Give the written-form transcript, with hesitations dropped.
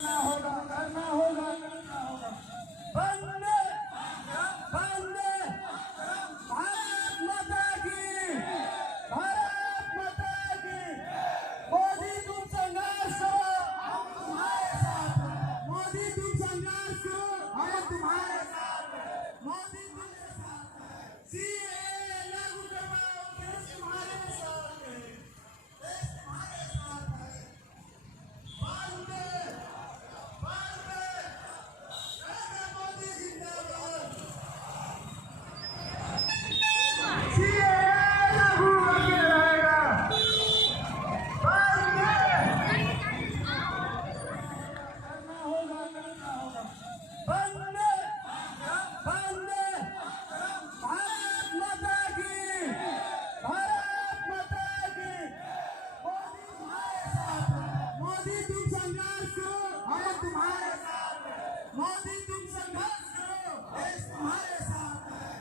करना होगा वंदे वंदे भारत माता की भारत माता की। मोदी तुम संघर्ष करो हम तुम्हारे साथ हैं। मोदी तुम संघर्ष करो हम तुम्हारे साथ हैं। मोदी तुम्हारे साथ हैं। सीएए लागू करवाओ देश तुम्हारे साथ है। देश तुम्हारे साथ है। वंदे मोदी तुम संघर्ष करो देश तुम्हारे साथ है।